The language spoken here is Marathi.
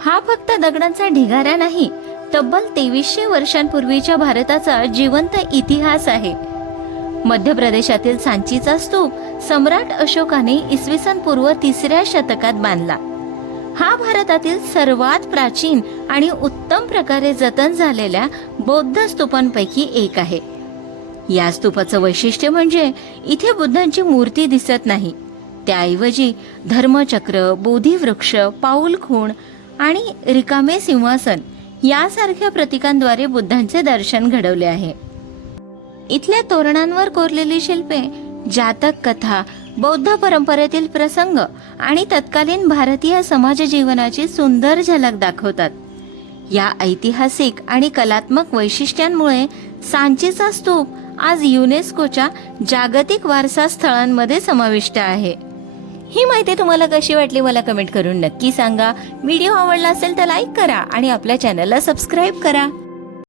हा फक्त दगडांचा ढिगारा नाही, तब्बल 2300 वर्षांपूर्वीच्या भारताचा जिवंत इतिहास आहे. मध्य प्रदेशातील सांचीचा स्तूप सम्राट अशोकाने इसवी सन पूर्व 3ऱ्या शतकात बांधला. हा भारतातील सर्वात प्राचीन आणि उत्तम प्रकारे जतन झालेल्या बौद्ध स्तूपांपैकी एक आहे. या स्तूपाचं वैशिष्ट्य म्हणजे इथे बुद्धांची मूर्ती दिसत नाही, त्याऐवजी धर्मचक्र, बोधिवृक्ष, पाऊलखुण आणि रिकामे सिंहासन यासारख्या प्रतीकांद्वारे बुद्धांचे दर्शन घडवले आहे. इथल्या तोरणांवर कोरलेली शिल्पे जातक कथा, बौद्ध परंपरेतील प्रसंग आणि तत्कालीन भारतीय समाज जीवनाची सुंदर झलक दाखवतात. या ऐतिहासिक आणि कलात्मक वैशिष्ट्यांमुळे सांचीचा स्तूप आज युनेस्कोच्या जागतिक वारसा स्थळांमध्ये समाविष्ट आहे. ही माहिती तुम्हाला कशी वाटली मला कमेंट करून नक्की सांगा. व्हिडिओ आवडला असेल तर लाईक करा आणि आपल्या चॅनलला सबस्क्राईब करा.